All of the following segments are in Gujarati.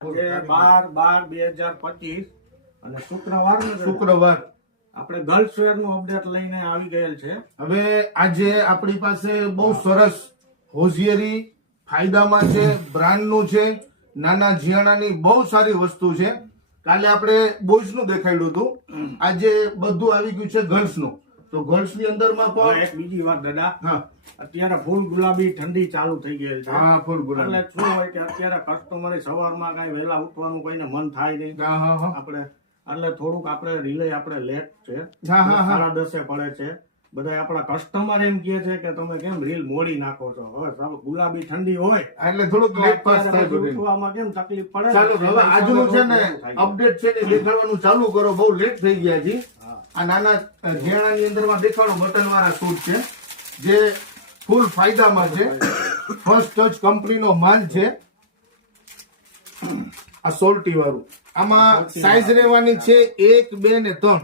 12/12/2025 અને શુક્રવાર આપણે ગર્લ્સ વેર નું અપડેટ લઈને આવી ગયેલ છે. હવે આજે આપણી પાસે બહુ સરસ હોશિયારી ફાયદામાં છે, બ્રાન્ડ નું છે, નાના જીયાણાની બહુ સારી વસ્તુ છે. કાલે આપણે બોયઝ નું દેખાડ્યું હતું, આજે બધું આવી ગયું છે ગર્લ્સ નું. તો ગર્લ્સ ની અંદર માં પણ એક બીજી વાત દાદા, અત્યારે ફૂલ ગુલાબી ઠંડી ચાલુ થઈ ગયેલ છે. હા, ફૂલ ગુલાબી. એટલે શું હોય કે અત્યારે કસ્ટમર સવારમાં કઈ વહેલા ઉઠવાનું કોઈને મન થાય નહીં. આપણે એટલે થોડુંક આપણે રિલે આપણે લેટ છે, 10:30 પડે છે. બધા આપણા કસ્ટમર એમ કહે છે કે તમે કેમ રીલ મોડી નાખો છો. હવે ગુલાબી ઠંડી હોય એટલે થોડુંક લેટ પાસ થાય છે. ઉઠવામાં કેમ તકલીફ પડે. ચાલો હવે આજનું છે ને અપડેટ છે ને દેખાડવાનું ચાલુ કરો. બહુ લેટ થઈ ગયા છે. આ નાના ઘેણાની અંદર માં દેખાડો બટન વાળા સૂટ છે જે ફૂલ ફાયદામાં છે. ફર્સ્ટ ટચ કંપનીનો માલ છે. આ સોલ્ટી વાળું આમાં સાઈઝ રહેવાની છે 1, 2 ને 3.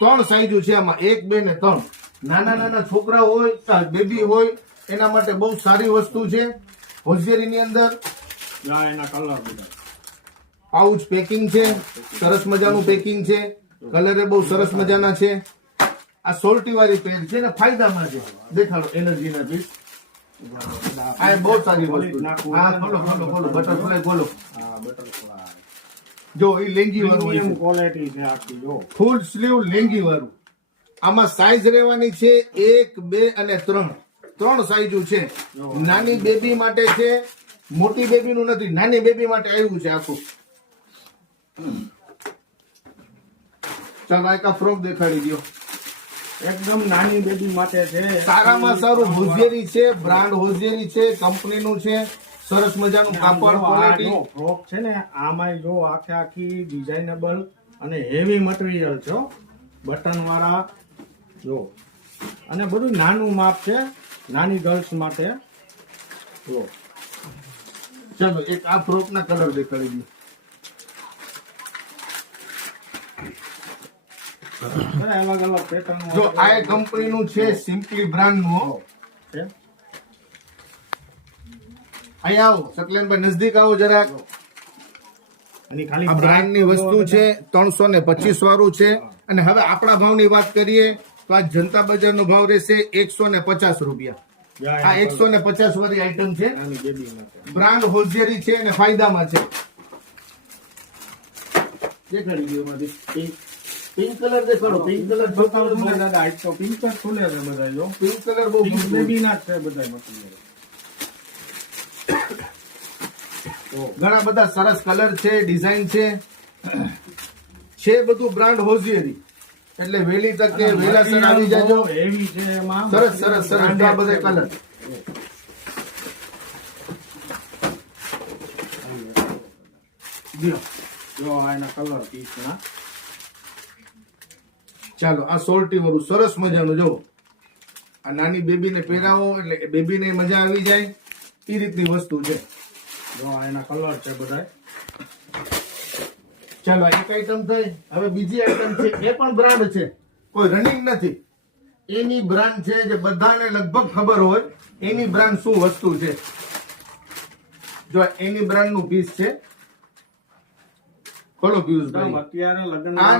3 સાઈઝ છે આમાં, 1, 2 ને 3. નાના નાના છોકરા હોય, બેબી હોય એના માટે બહુ સારી વસ્તુ છે. હોશિયારી ની અંદર એના કલર બધા પાઉચ પેકિંગ છે, સરસ મજાનું પેકિંગ છે. કલરે બહુ સરસ મજાના છે. આ સોલ્ટી વાળી પેન છે ને ફાયદામાં છે. દેખાડો એનર્જી ના પીસ. આ બહુ સારી વસ્તુ. હા, ખોલો બટરફ્લાય ખોલો. હા, બટરફ્લાય જો એ લેંગી વાળું પ્રીમિયમ ક્વોલિટી છે આખી. જો ફૂલ સ્લીવ લેંગી વાળું. આમાં સાઈઝ રહેવાની છે 1, 2 અને 3. 3 સાઈઝ છે. નાની બેબી માટે છે, મોટી બેબી નું નથી, નાની બેબી માટે આવ્યું છે આખું. ચાલો એક ફ્રોક દેખાડી દો. એકદમ નાની બેબી માટે છે. સારામાં સારું હોશિયારી છે, બ્રાન્ડ હોશિયારી છે, કંપનીનું છે. સરસ મજાનું કાપડ ક્વોલિટી ફ્રોક છે ને. આમાં જો આખી ડિઝાઇનેબલ અને હેવી મટીરીયલ છે. બટન વાળા જો, અને બધું નાનું માપ છે, નાની ગર્લ્સ માટે. જો ચાલો એક આ ફ્રોક ના કલર દેખાડી દો. અલગ અલગ પેટર્ન. જો આ કંપનીનું છે, સિમ્પલી બ્રાન્ડ નું છે. અહીંયા આવો સકલેનભાઈ, નજદીક આવો જરાક. અને ખાલી આ બ્રાન્ડ ની વસ્તુ છે. 325 વાળું છે. અને હવે આપણા ભાવની વાત કરીએ તો આ જનતા બજાર નો ભાવ રહેશે 150 રૂપિયા. આ 150 વાળી આઈટમ છે. બ્રાન્ડ હોશિયારી છે અને ફાયદામાં છે. દેખાડી દો એમાંથી પિંક કલર દેખાડો. પિંક કલર બતાવો મને દાદા. આજ તો પિંક જ ખુલે છે બધા. જો પિંક કલર બહુ બેબી ના છે બધા મટીરીયલ. ઘણા બધા સરસ કલર છે, ડિઝાઇન છે બધું બ્રાન્ડ હોશિયારી. એટલે વહેલી તકે વહેલાસર આવી જાજો. હેવી છે એમાં. સરસ સરસ સરસ આ બધા કલર. જો એના કલર પીસ ના. ચાલો આ સોલ્ટી વાળું સરસ મજાનું. જો આ નાની બેબીને પહેરાવો એટલે બેબીને મજા આવી જાય એ રીતની વસ્તુ છે. જો એના કલર છે બધા. ચાલો એક આઈટમ થઈ. હવે બીજી આઈટમ છે, એ પણ બ્રાન્ડ છે, કોઈ રનિંગ નથી. એની બ્રાન્ડ છે જે બધાને લગભગ ખબર હોય એની બ્રાન્ડ શું વસ્તુ છે. જો એની બ્રાન્ડ નું પીસ છે. ખોલો પિયુષભાઈ. અત્યારે લગ્ન આ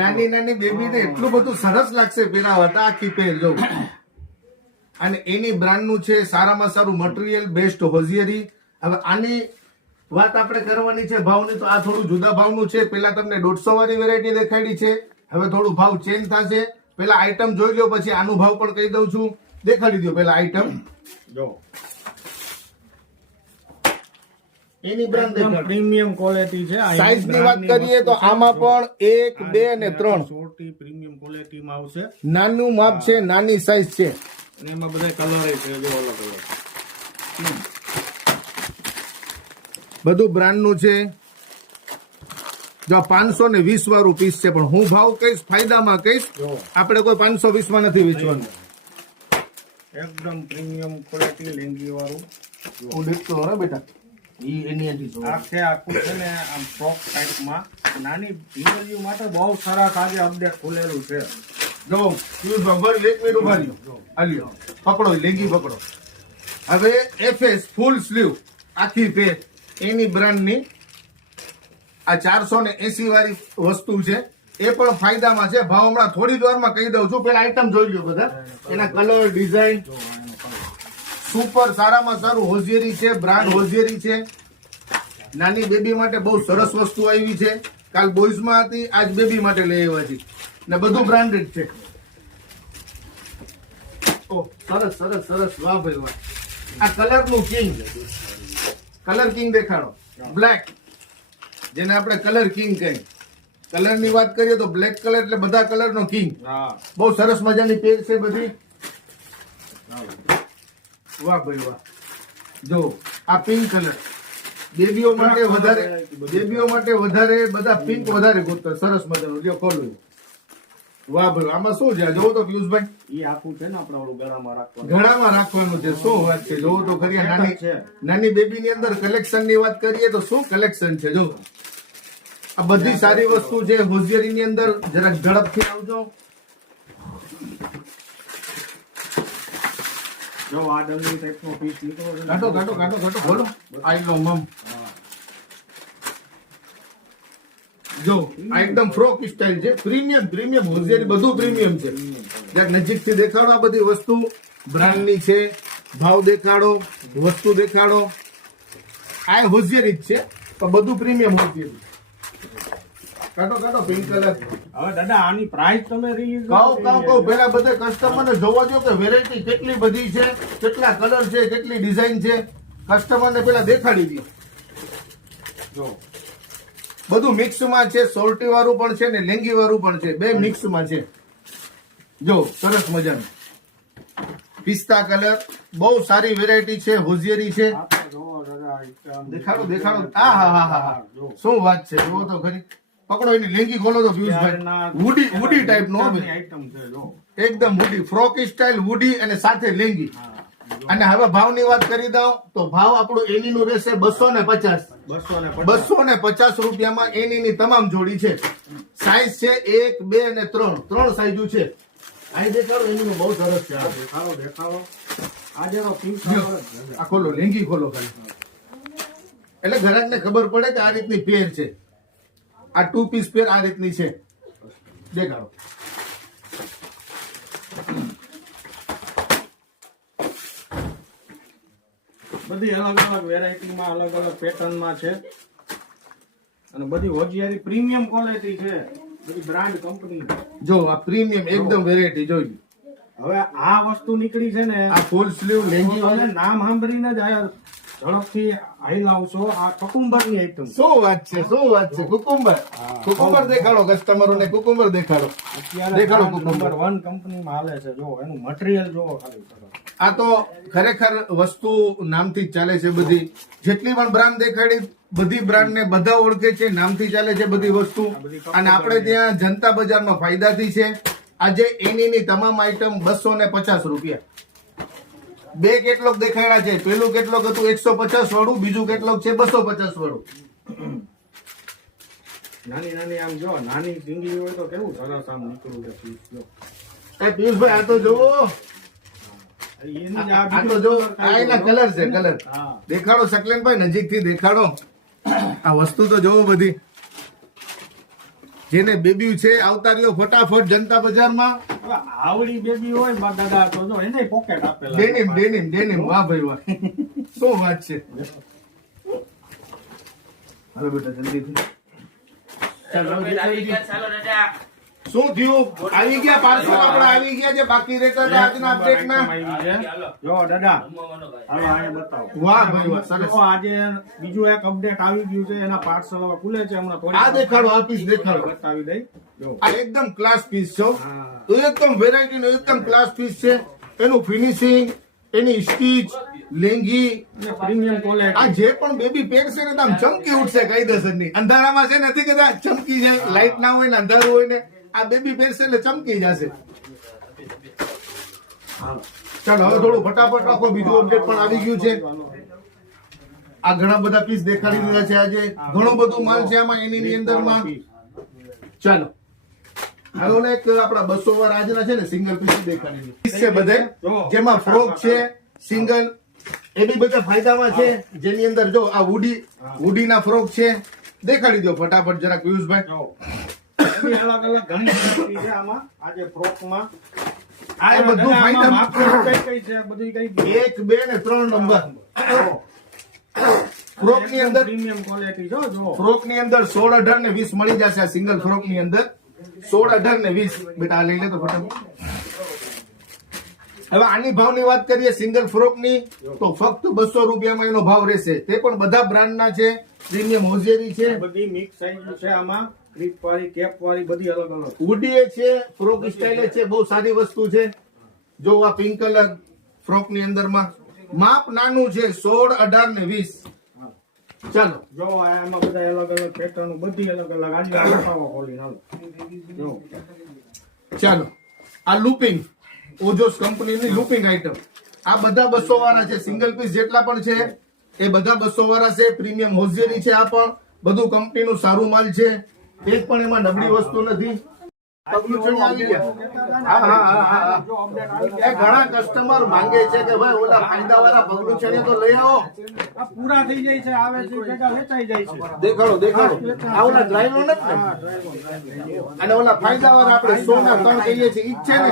નાની નાની બેબીને એટલું બધું સરસ લાગશે પહેરાવતા. આખી પહેર જો. અને એની બ્રાન્ડ નું છે. સારામાં સારું મટીરિયલ, બેસ્ટ હોશિયારી. હવે આની વાત આપણે કરવાની છે ભાવની, તો આ થોડું જુદા ભાવનું છે. પેલા તમને 150 વાળી વેરાયટી દેખાડી છે. હવે થોડું ભાવ ચેન્જ થશે. પેલા આઈટમ જોઈ લો, પછી આનું ભાવ પણ કહી દઉં છું. દેખાડી દો પેલા આઈટમ. જો એની બ્રાન્ડ પ્રીમિયમ ક્વોલિટી છે. સાઈઝ ની વાત કરીએ તો આમાં પણ 1, 2 અને 3 સોટી પ્રીમિયમ ક્વોલિટી માં આવશે. નાનું માપ છે, નાની સાઈઝ છે. અને એમાં બધા કલર છે. જો અલગ અલગ બધું બ્રાન્ડ નું છે. જો 520 વાળું પીસ છે, પણ હું ભાવ કહીશ ફાયદામાં કહીશ. આપણે કોઈ 520 માં નથી વેચવાનું. એકદમ પ્રીમિયમ ક્વોલિટી લેંગી વાળું. હું દેખતો હો બેટા. આખે આખું છે ને આમ ફ્રોક ટાઈપમાં નાની ડિલિવરી માટે બહુ સરસ આજે અપડેટ ખુલેલું છે. જો પિયુષભાઈ 1 મિનિટ ઉભા રહ્યો. હાલ્યો પકડો, લેંગી પકડો. હવે એફએસ ફૂલ સ્લીવ આખી પેર એની બ્રાન્ડની આ 480 વાળી વસ્તુ છે, એ પણ ફાયદામાં છે. ભાવ હમણાં થોડી જ વારમાં કહી દઉં છું. પેલા આઈટમ જોઈ લો બધા, એના કલર, ડિઝાઇન સુપર, સારામાં સારું હોઝિયરી છે, બ્રાન્ડ હોઝિયરી છે. નાની બેબી માટે બહુ સરસ વસ્તુ આવી છે. કાલ બોયઝમાં હતી, આજ બેબી માટે લઈ આવ્યા છે ને બધું બ્રાન્ડેડ છે. ઓ સરસ સરસ સરસ, વાહ ભાઈ વાહ. આ કલર નું કિંગ, કલર કિંગ દેખાડો. બ્લેક, જેને આપણે કલર કિંગ કહીએ. કલર ની વાત કરીએ તો બ્લેક કલર એટલે બધા કલર નો કિંગ. બહુ સરસ મજાની પેર છે બધી. વાહ ભાઈ વાહ. જો આ પિંક કલર, બેબીઓ માટે વધારે બધા પિંક વધારે ગોતતા. સરસ મજાનું, જો ખોલું. વાહ ભાઈ, આમાં શું છે જોવો તો પિયુષભાઈ? ઈ આખું છે ને આપણે ઓલું ગળામાં રાખવાનું છે. શું વાત છે, જોવો તો ખરી. નાની બેબી ની અંદર કલેક્શન ની વાત કરીએ તો શું કલેક્શન છે. જો આ બધી સારી વસ્તુ છે હોઝિયરી ની અંદર. જરાક ઝડપથી આવજો. જો આ ડંગી ટાઈપનો પીસ નીકળો છે. કાઢો બોલો. આઈ નો મમ. જો આ એકદમ ફ્રોક સ્ટાઇલ છે. પ્રીમિયમ હોઝિયરી, બધું પ્રીમિયમ છે. જ્યાં નજીકથી દેખાડો આ બધી વસ્તુ બ્રાન્ડ ની છે. ભાવ દેખાડો, વસ્તુ દેખાડો. આ હોઝિયરી જ છે પણ બધું પ્રીમિયમ હોઝિયરી. કાઢો પિંક કલર. હવે દાદા આની પ્રાઇસ તમે રિલીઝ કહું પેલા બધા કસ્ટમર ને જોવા દો કે વેરાયટી કેટલી બધી છે, કેટલા કલર છે, કેટલી ડિઝાઇન છે. કસ્ટમર ને પેલા દેખાડી દો. જો બધું મિક્સમાં છે. સોલ્ટી વાળું પણ છે ને લેંગી વાળું પણ છે. બે મિક્સમાં છે. જો સરસ મજાનું પિસ્તા કલર, બહુ સારી વેરાયટી છે. હોઝિયરી છે. દેખાડો. હા. શું વાત છે, જુઓ તો ખરી. પકડો, એની લેંગી ખોલો તો વુડી ટાઈપ નો આઈટમ છે. જો એકદમ વુડી, ફ્રોક સ્ટાઇલ વુડી અને સાથે લેંગી. અને હવે ભાવની વાત કરી દઉં તો ભાવ આપણું એની નું રહેશે 250. 250 રૂપિયામાં એની ની તમામ જોડી છે. સાઈઝ છે 1, 2 અને 3 સાઈઝ છે. અહીં દેખાડો, એની નું બહુ સરસ છે. દેખાડો. આજે તો પીસ આ ખોલો, લેંગી ખોલો ખાલી, એટલે ગ્રાહક ને ખબર પડે કે આ રીતની પેર છે. આ 2 પીસ પેર આ રીતની છે. દેખાડો. બધી અલગ વેરાયટીમાં, અલગ પેટર્નમાં છે. અને બધી હોજિયારી પ્રીમિયમ ક્વોલિટી છે. બધી બ્રાન્ડ કંપની. જો આ પ્રીમિયમ એકદમ વેરાયટી જોઈ. હવે આ વસ્તુ નીકળી છે ને, આ ફૂલ સ્લીવ લેંગી તમે નામ સાંભળીને જ આ ઝડપથી આઈ લાવશો. આ કુકુંબર ની આઈટમ. શું વાત છે. કુકુંબર દેખાડો કસ્ટમરોને. કુકુંબર દેખાડો. દેખાડો કુકુંબર. નંબર 1 કંપનીમાં હાલે છે. જો એનું મટીરીયલ જોવો ખાલી. આ તો ખરેખર વસ્તુ નામથી જ ચાલે છે. બધી જેટલી પણ બ્રાન્ડ દેખાડી, બધી બ્રાન્ડ ને બધા ઓળખે છે. નામથી ચાલે છે બધી વસ્તુ. અને આપણે ત્યાં જનતા બજારમાં ફાયદાથી છે. આજે એની તમામ આઈટમ 250 રૂપિયા. બે કેટલોક દેખાડ્યા છે. પેલું કેટલોક હતું 150 વાળું, બીજું કેટલોક છે 250 વાળું. નાની આમ જો, નાની ઝીંગી હોય તો કેવું સરસ આમ નીકળું છે પીસ. જો એ પિયુષભાઈ, આ તો જુઓ. એની આ તો જો, આ એના કલર છે. કલર હા. દેખાડો શકલેનભાઈ, નજીકથી દેખાડો. આ વસ્તુ તો જોવો બધી. જેને બેબી છે આવતા રહ્યો ફટાફટ જનતા બજારમાં. હવે આવડી બેબી હોય માં દાદા તો જો એને પોકેટ આપેલા. ડેનિમ. વાહ ભાઈ વાહ, શું વાત છે. હાલો બેટા જલ્દીથી. શું થયું? આવી ગયા પાર્સલ આપણા, આવી ગયા છે. બાકી રહેતા હતા આજના અપડેટના. જો દાદા, હાલો અહીંયા બતાવો. વાહ ભાઈ વાહ, સરસ. જો આજે બીજું એક અપડેટ આવી ગયું છે. એના પાર્સલ હવે ખુલે છે હમણાં થોડી. આ દેખાડો, આ પીસ દેખાડો. બતાવી દઈ. જો આ એકદમ ક્લાસ પીસ છે. હા. તો એકદમ વેરાયટી નો એકદમ ક્લાસ પીસ છે. એનું ફિનિશિંગ, એની સ્ટીચ, લેંગી, પ્રીમિયમ ક્વોલિટી. આ જે પણ બેબી પહેરશે ને તો આમ ચમકી ઉઠશે કાયદેસરની. અંધારામાં છે નથી કહેતા ચમકી જાય. લાઈટ ના હોય ને અંધારું હોય ને, આ બેબી પહેરશે એટલે ચમકી જશે. ચાલો હવે થોડું ફટાફટ રાખો. બીજું અપડેટ પણ આવી ગયું છે. આ ઘણા બધા પીસ દેખાડી દીધા છે. આજે ઘણું બધું માલ છે આમાં એની અંદરમાં. ચાલો હવે ઓલા એક આપડા 200 વાર આજના છે ને સિંગલ પીસ દેખાડી દીધા છે બધે. જેમાં ફ્રોક છે સિંગલ, એ બી બધા ફાયદામાં છે. જેની અંદર જો આ વુડી ના ફ્રોક છે. દેખાડી દો ફટાફટ જરાક પિયુષભાઈ. જો બધી અલગ અલગ ઘણી variety છે આમાં આજે ફ્રોકમાં આ એ બધું ફાઇનલ કઈ કઈ છે બધી કઈ 1 2 ને 3 નંબર. ફ્રોક ની અંદર પ્રીમિયમ ક્વોલિટી જો ફ્રોક ની અંદર 16 18 ને 20 મળી જશે. આ સિંગલ ફ્રોક ની અંદર 16 18 ને 20. બેટા આ લઈ લે તો ફટાફટ. હવે આની ભાવની વાત કરીએ સિંગલ ફ્રોક ની તો ફક્ત 200 રૂપિયામાં એનો ભાવ રહેશે. તે પણ બધા બ્રાન્ડના છે, પ્રીમિયમ હોઝિયરી છે, બધી મિક્સ સાઈઝ છે આમાં, ક્લિપ વાળી કેપ વાળી બધી અલગ અલગ. ઉડીએ છે, ફ્રોક સ્ટાઇલ છે, બહુ સારી વસ્તુ છે. જો આ પિંક કલર ફ્રોક ની અંદરમાં માપ નાનું છે 16 18 ને 20. ચાલો જો એમાં બધા અલગ અલગ પેટર્ન બધી અલગ અલગ આજે બતાવો ખોલીને હાલો. જો ચાલો આ લૂપિંગ ઓજોસ કંપનીની લૂપિંગ આઇટમ આ બધા 200 વાળા છે. સિંગલ પીસ જેટલા પણ છે એ બધા 200 વાળા છે. પ્રીમિયમ હોઝિયરી છે. આ પણ બધું કંપનીનું સારું માલ છે. એક પણ એમાં નબળી વસ્તુ નથી. પગલું ચડી આવી ગયા. હા હા હા હા. જો અપડેટ આવી એ ઘણા કસ્ટમર માંગે છે કે ભાઈ ઓલા ફાયદા વાળા પગલું ચડે તો લઈ આવો. આ પૂરા થઈ જાય છે, આવે છે ભેગા વેચાઈ જાય છે. દેખાડો દેખાડો. આ ઓલા ડ્રાઈવર નથી ને? અને ઓલા ફાયદા વાળા આપણે 100 ના 3 કહીએ છીએ ઈ જ છે ને?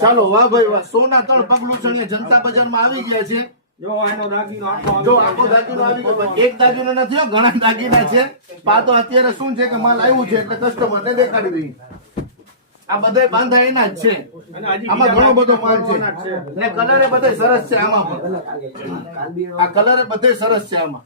ચાલો વાહ ભાઈ વાહ. 100 ના 3 પગલું ચણીએ જનતા બજારમાં આવી ગયા છે. જો એનો દાગીનો આખો જો આખો દાગીનો આવી ગયો. એક દાગીનો નથી હો, ઘણા દાગીના છે. પા તો અત્યારે શું છે કે માલ આવ્યું છે એટલે કસ્ટમરને દેખાડી દઈએ. આ બધા બાંધા એના જ છે. અને હજી આમાં ઘણો બધો માલ છે. છે. ને કલરે બધે સરસ છે આમાં પણ. આ કલરે બધે સરસ છે આમાં.